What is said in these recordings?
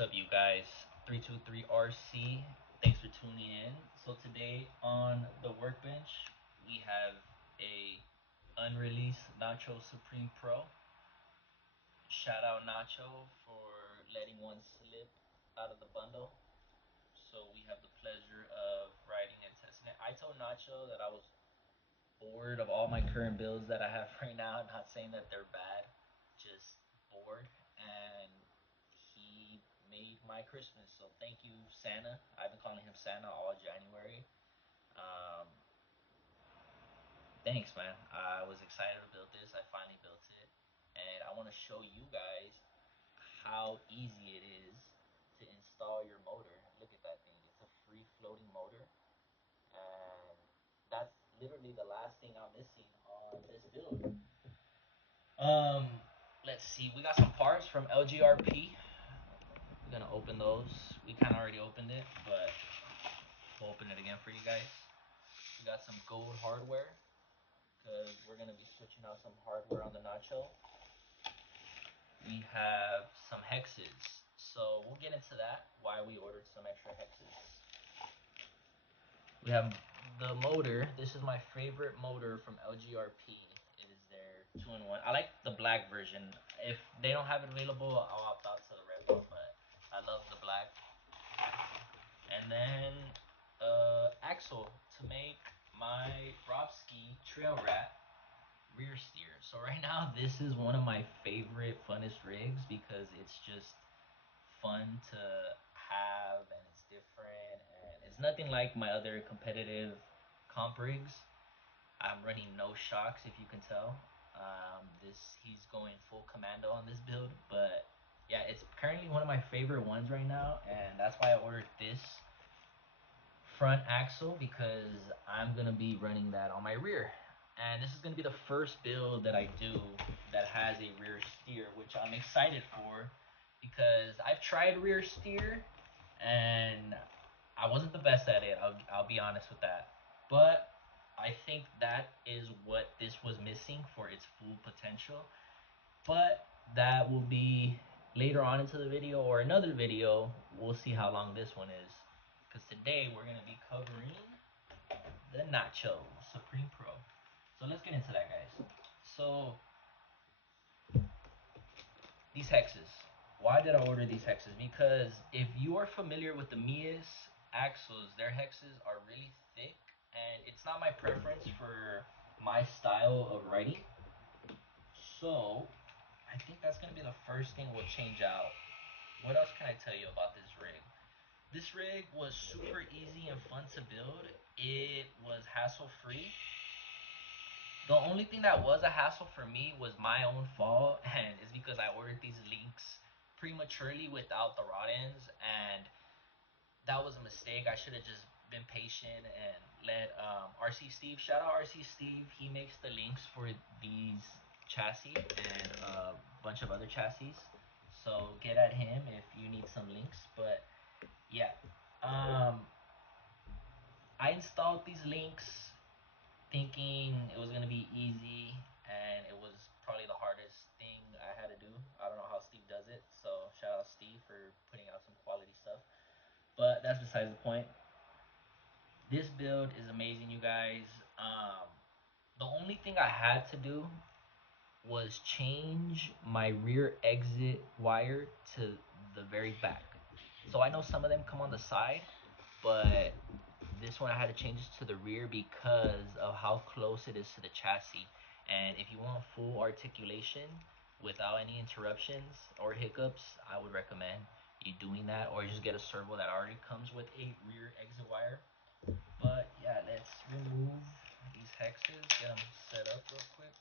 What's up, you guys? 323RC. Thanks for tuning in. So today on the workbench, we have a unreleased Nacho Supreme Pro. Shout out Nacho for letting one slip out of the bundle. So we have the pleasure of riding and testing it. I told Nacho that I was bored of all my current builds that I have right now. Not saying that they're bad, just bored. And he made my Christmas. So thank you, Santa. I've been calling him Santa all January. Um, Thanks, man. I was excited to build this. I finally built it, and I want to show you guys how easy it is to install your motor. Look at that thing. It's a free floating motor, and that's literally the last thing I'm missing on this build. Um, let's see. We got some parts from LGRP. We're gonna open those. We kind of already opened it, but we'll open it again for you guys. We got some gold hardware because we're gonna be switching out some hardware on the Nacho. We have some hexes, so we'll get into that. Why we ordered some extra hexes. We have the motor. This is my favorite motor from LGRP. It is their 2-in-1. I like the black version. If they don't have it available, I'll opt out to the red one, but I love the black. And then axle to make my Robski Trail Rat rear steer. So right now this is one of my favorite funnest rigs because it's just fun to have and it's different and it's nothing like my other competitive comp rigs. I'm running no shocks, if you can tell. He's going full commando on this build, but yeah, it's currently one of my favorite ones right now, and that's why I ordered this front axle because I'm gonna be running that on my rear. And this is gonna be the first build that I do that has a rear steer, which I'm excited for because I've tried rear steer and I wasn't the best at it. I'll be honest with that. But I think that is what this was missing for its full potential. But that will be later on into the video or another video. We'll see how long this one is. Because today we're going to be covering the Nacho Supreme Pro. So let's get into that, guys. So these hexes. Why did I order these hexes? Because if you are familiar with the Mias axles, their hexes are really thick, and it's not my preference for my style of riding. So I think that's gonna be the first thing we'll change out. What else can I tell you about this rig? This rig was super easy and fun to build. It was hassle free. The only thing that was a hassle for me was my own fault, and it's because I ordered these links prematurely without the rod ends, and that was a mistake. I should have just been patient and let RC Steve, shout out RC Steve, he makes the links for these chassis and a bunch of other chassis. So get at him if you need some links. But yeah, I installed these links thinking it was gonna be easy, and it was probably the hardest thing I had to do. I don't know how Steve does it, so shout out Steve for putting out some quality stuff. But that's besides the point. This build is amazing, you guys. The only thing I had to do was change my rear exit wire to the very back. So I know some of them come on the side, but this one I had to change it to the rear because of how close it is to the chassis. And if you want full articulation without any interruptions or hiccups, I would recommend you doing that, or just get a servo that already comes with a rear exit wire. But yeah, let's remove these hexes, get them set up real quick.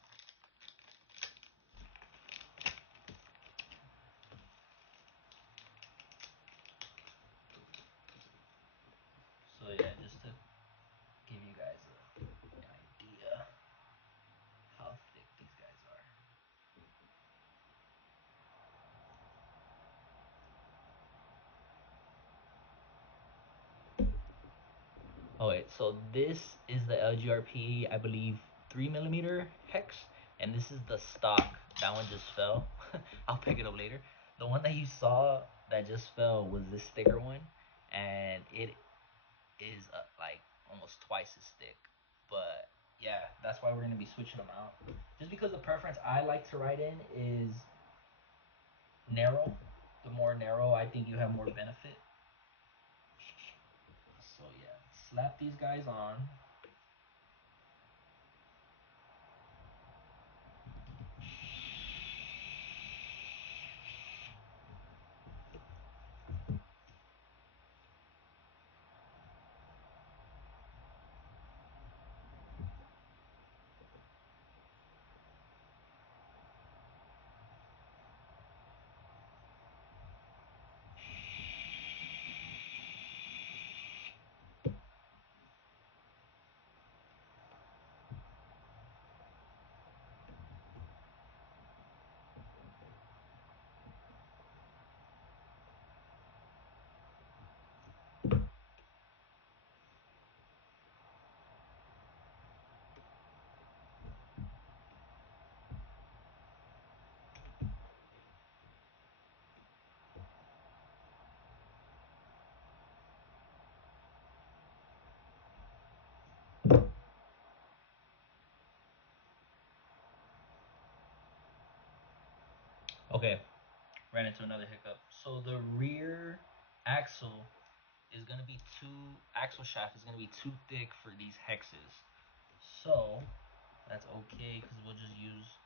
So yeah, just to give you guys an idea how thick these guys are. Oh wait, so this is the LGRP, I believe 3mm hex, and this is the stock. That one just fell. I'll pick it up later. The one that you saw that just fell was this thicker one, and it is like almost twice as thick. But yeah, that's why we're gonna be switching them out. Just because the preference I like to ride in is narrow. The more narrow, I think you have more benefit. So yeah, slap these guys on. Okay, ran into another hiccup. So the rear axle is gonna be axle shaft is gonna be too thick for these hexes. So that's okay because we'll just use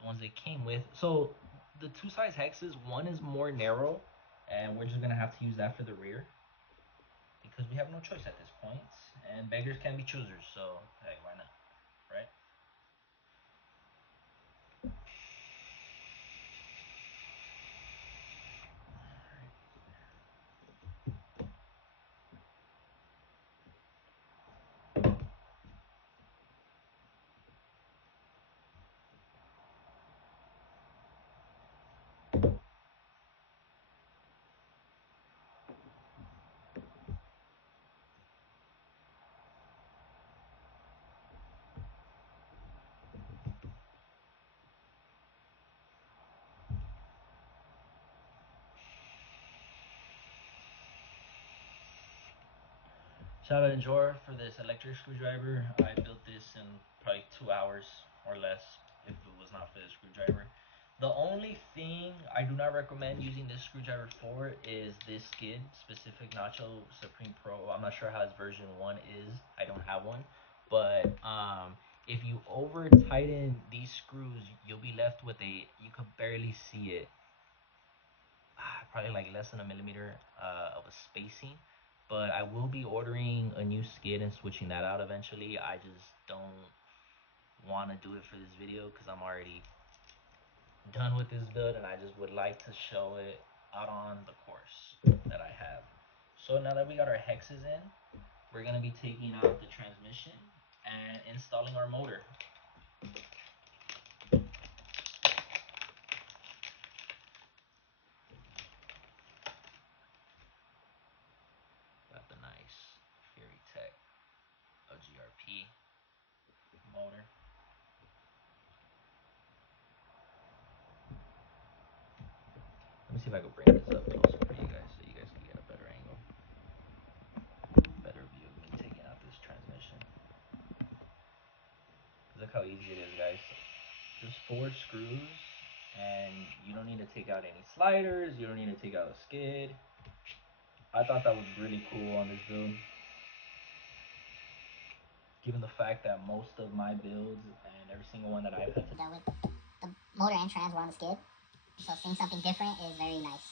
the ones they came with. So the two size hexes, one is more narrow, and we're just gonna have to use that for the rear because we have no choice at this point. And beggars can be choosers, so hey, why not, right? Shout out to Jor for this electric screwdriver. I built this in probably 2 hours or less if it was not for the screwdriver. The only thing I do not recommend using this screwdriver for is this skid, specific Nacho Supreme Pro. I'm not sure how its version 1 is. I don't have one. But if you over tighten these screws, you'll be left with you could barely see it, probably like less than a millimeter of a spacing. But I will be ordering a new skid and switching that out eventually. I just don't want to do it for this video because I'm already done with this build and I just would like to show it out on the course that I have. So now that we got our hexes in, we're going to be taking out the transmission and installing our motor. Got the nice Fury Tech LGRP motor. Let me see if I can bring this up closer for you guys so you guys can get a better angle, better view of me taking out this transmission. Look how easy it is, guys. Just 4 screws, and you don't need to take out any sliders. You don't need to take out a skid. I thought that was really cool on this build, given the fact that most of my builds and every single one that I've had to dealt with, the motor and trans were on the skid. So seeing something different is very nice.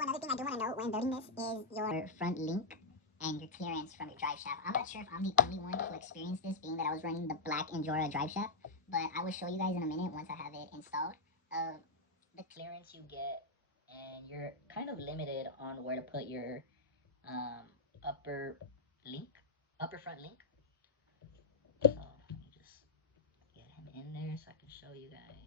So another thing I do want to note when building this is your front link and your clearance from your drive shaft. I'm not sure if I'm the only one who experienced this, being that I was running the black Endura drive shaft, but I will show you guys in a minute once I have it installed of the clearance you get, and you're kind of limited on where to put your um, upper link, upper front link. So let me just get him in there so I can show you guys.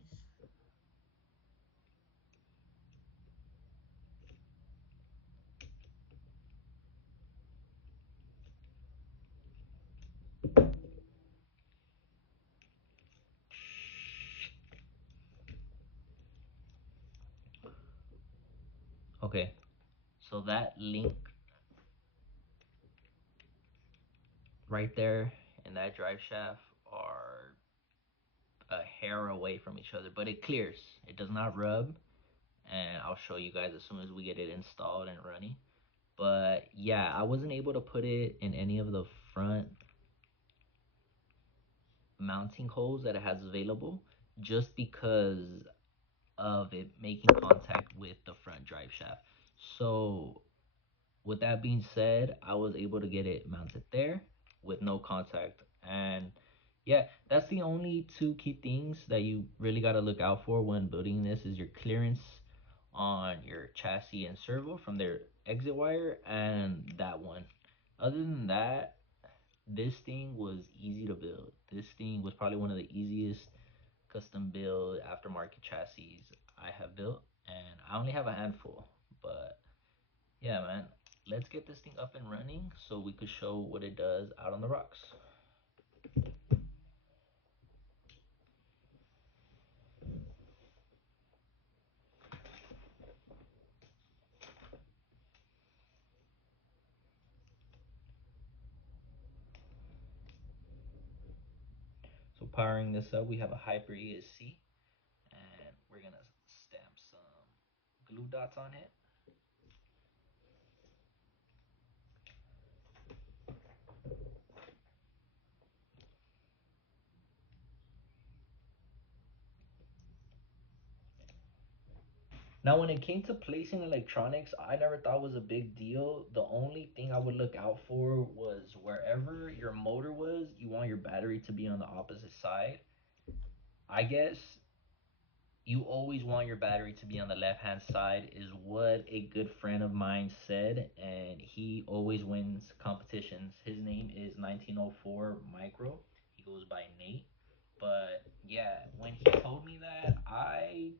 Okay, so that link right there and that drive shaft are a hair away from each other, but it clears. It does not rub, and I'll show you guys as soon as we get it installed and running. But yeah, I wasn't able to put it in any of the front mounting holes that it has available just because of it making contact with the front drive shaft. So with that being said, I was able to get it mounted there with no contact. And yeah, that's the only two key things that you really got to look out for when building this is your clearance on your chassis and servo from their exit wire and that one. Other than that, this thing was easy to build. This thing was probably one of the easiest custom build aftermarket chassis I have built, and I only have a handful. But yeah, man, let's get this thing up and running so we could show what it does out on the rocks. So powering this up, we have a Hyper ESC, and we're gonna stamp some glue dots on it. Now, when it came to placing electronics, I never thought was a big deal. The only thing I would look out for was wherever your motor was, you want your battery to be on the opposite side. I guess you always want your battery to be on the left hand side, is what a good friend of mine said, and he always wins competitions. His name is 1904 Micro. He goes by Nate. But yeah, when he told me that, I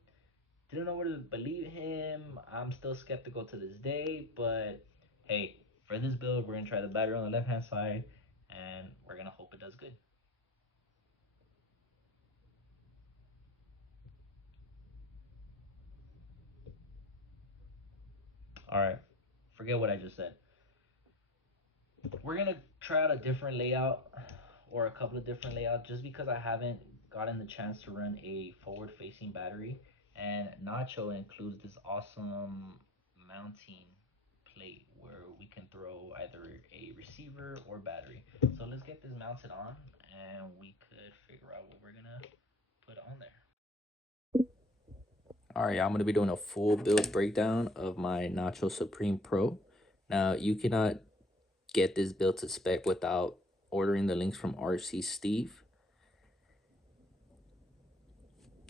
didn't know whether to believe him. I'm still skeptical to this day, but hey, for this build, we're gonna try the battery on the left hand side, and we're gonna hope it does good. All right, forget what I just said. We're gonna try out a different layout or a couple of different layouts just because I haven't gotten the chance to run a forward facing battery, and Nacho includes this awesome mounting plate where we can throw either a receiver or battery. So let's get this mounted on and we could figure out what we're gonna put on there. All right, I'm gonna be doing a full build breakdown of my Nacho Supreme Pro. Now you cannot get this built to spec without ordering the links from RC Steve.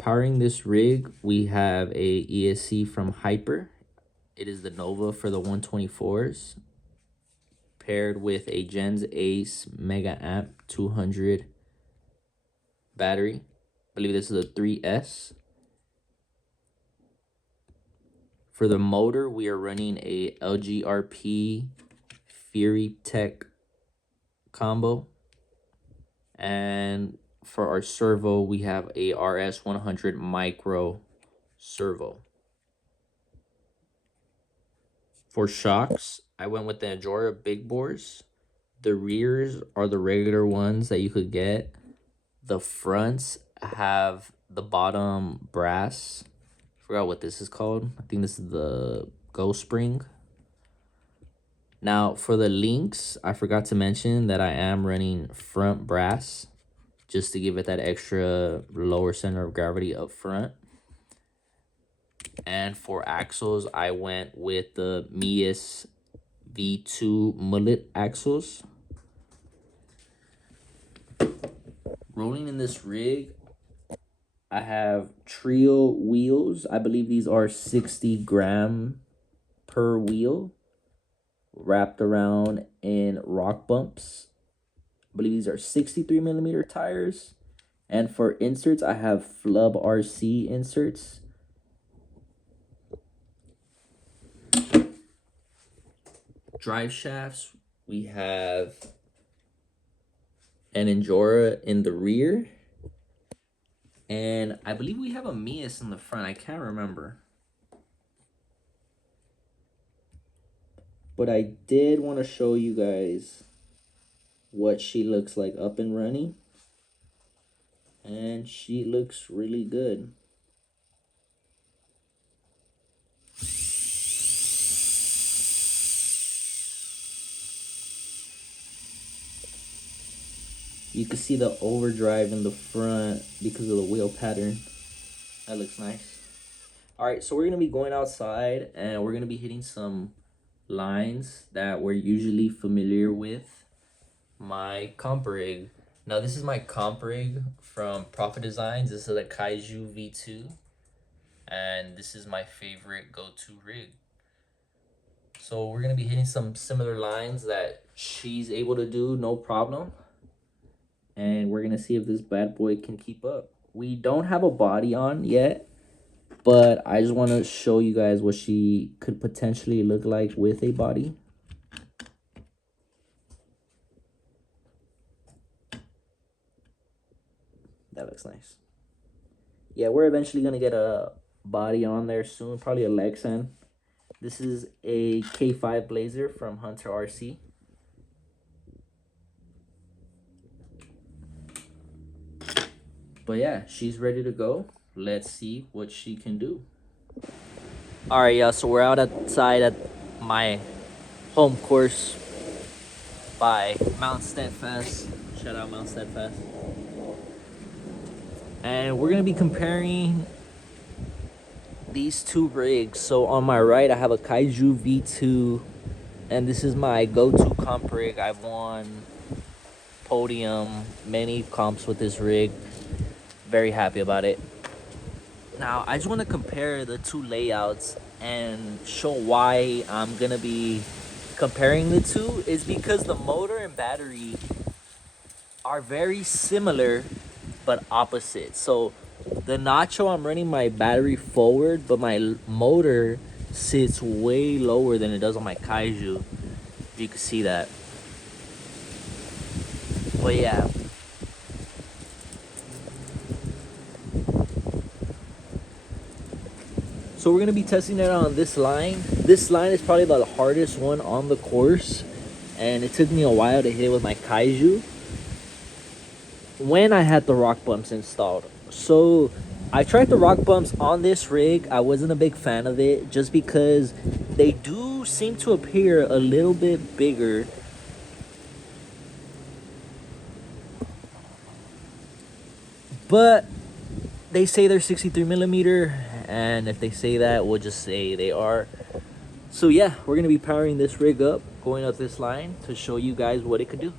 Powering this rig, we have a ESC from Hyper. It is the Nova for the 124s, paired with a Gens Ace Mega Amp 200 battery. I believe this is a 3S. For the motor, we are running a LGRP Fury Tech combo. And for our servo, we have a RS100 Micro servo. For shocks, I went with the Ajora big bores. The rears are the regular ones that you could get. The fronts have the bottom brass. Forgot what this is called. I think this is the Ghost Spring. Now for the links, I forgot to mention that I am running front brass just to give it that extra lower center of gravity up front. And for axles, I went with the Mias V2 mullet axles. Rolling in this rig, I have Trio wheels. I believe these are 60 gram per wheel, wrapped around in rock bumps. I believe these are 63 millimeter tires. And for inserts, I have Flub RC inserts. Drive shafts, we have an Endura in the rear. And I believe we have a Mias in the front. I can't remember. But I did want to show you guys what she looks like up and running. And she looks really good. You can see the overdrive in the front because of the wheel pattern. That looks nice. All right, so we're gonna be going outside and we're gonna be hitting some lines that we're usually familiar with my comp rig. Now this is my comp rig from Profit Designs. This is a Kaiju V2 and this is my favorite go-to rig. So we're gonna be hitting some similar lines that she's able to do, no problem. And we're gonna see if this bad boy can keep up. We don't have a body on yet, but I just want to show you guys what she could potentially look like with a body. That looks nice. Yeah, we're eventually gonna get a body on there soon, probably a Lexan. This is a K5 Blazer from Hunter RC. But yeah, she's ready to go. Let's see what she can do. All right, y'all, so we're out outside at my home course by Mount Steadfast. Shout out Mount Steadfast. And we're gonna be comparing these two rigs. So on my right, I have a Kaiju V2, and this is my go-to comp rig. I've won podium, many comps with this rig. Very happy about it. Now, I just want to compare the two layouts and show why I'm gonna be comparing the two. Is because the motor and battery are very similar but opposite. So the Nacho, I'm running my battery forward, but my motor sits way lower than it does on my Kaiju. You can see that. But yeah. So we're gonna be testing it on this line. This line is probably the hardest one on the course, and it took me a while to hit it with my Kaiju when I had the rock bumps installed. So I tried the rock bumps on this rig. I wasn't a big fan of it just because they do seem to appear a little bit bigger. But they say they're 63 millimeter, and if they say that, we'll just say they are. So yeah, we're gonna be powering this rig up, going up this line to show you guys what it could do.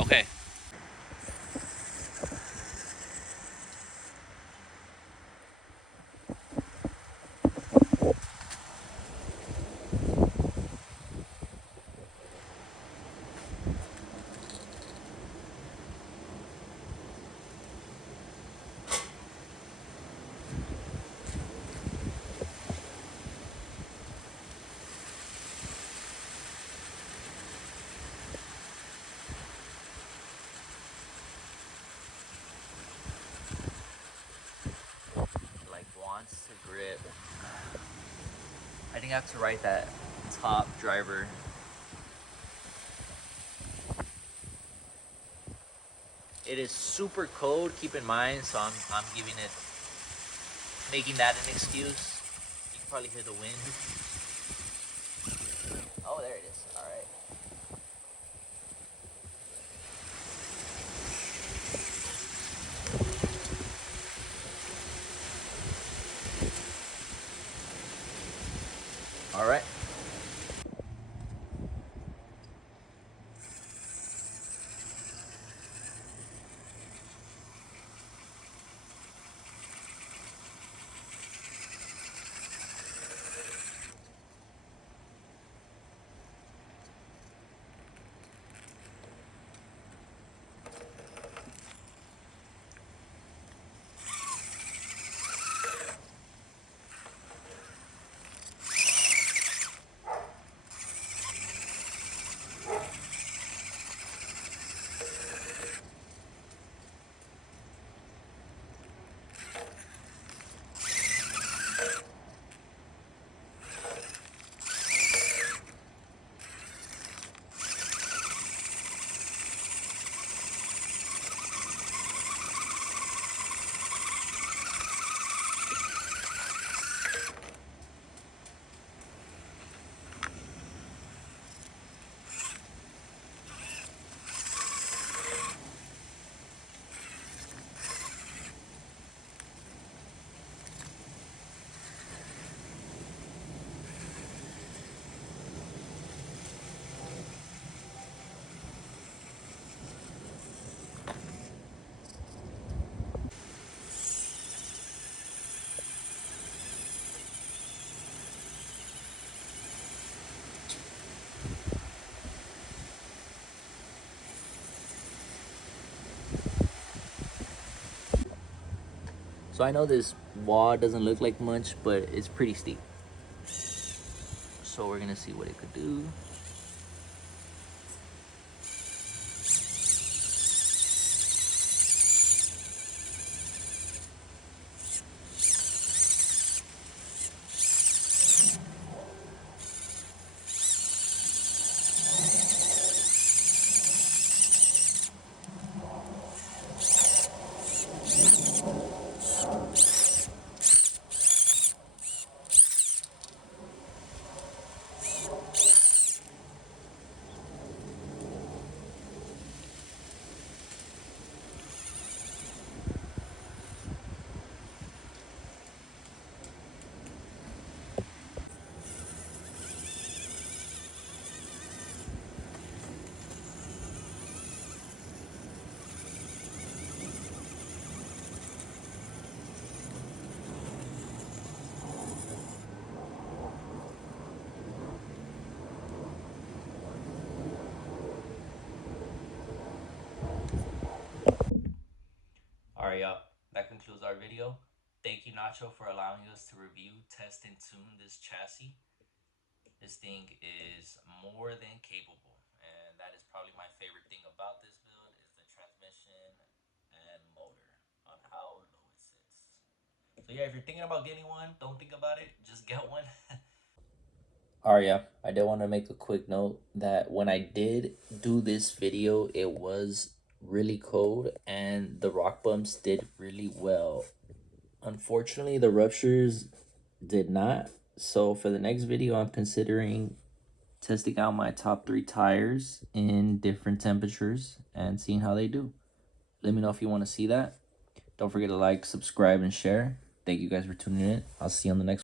Okay. I think I have to write that top driver. It is super cold, keep in mind, so I'm making that an excuse. You can probably hear the wind. Oh, there it is. All right. All right. So I know this wall doesn't look like much, but it's pretty steep. So we're gonna see what it could do. All right, y'all. That concludes our video. Thank you, Nacho, for allowing us to review, test, and tune this chassis. This thing is more than capable, and that is probably my favorite thing about this build is the transmission and motor on how low it sits. So yeah, if you're thinking about getting one, don't think about it. Just get one. Arya, I did want to make a quick note that when I did do this video, it was really cold and the rock bumps did really well. Unfortunately, the ruptures did not. So for the next video, I'm considering testing out my top 3 tires in different temperatures and seeing how they do. Let me know if you want to see that. Don't forget to like, subscribe, and share. Thank you guys for tuning in. I'll see you on the next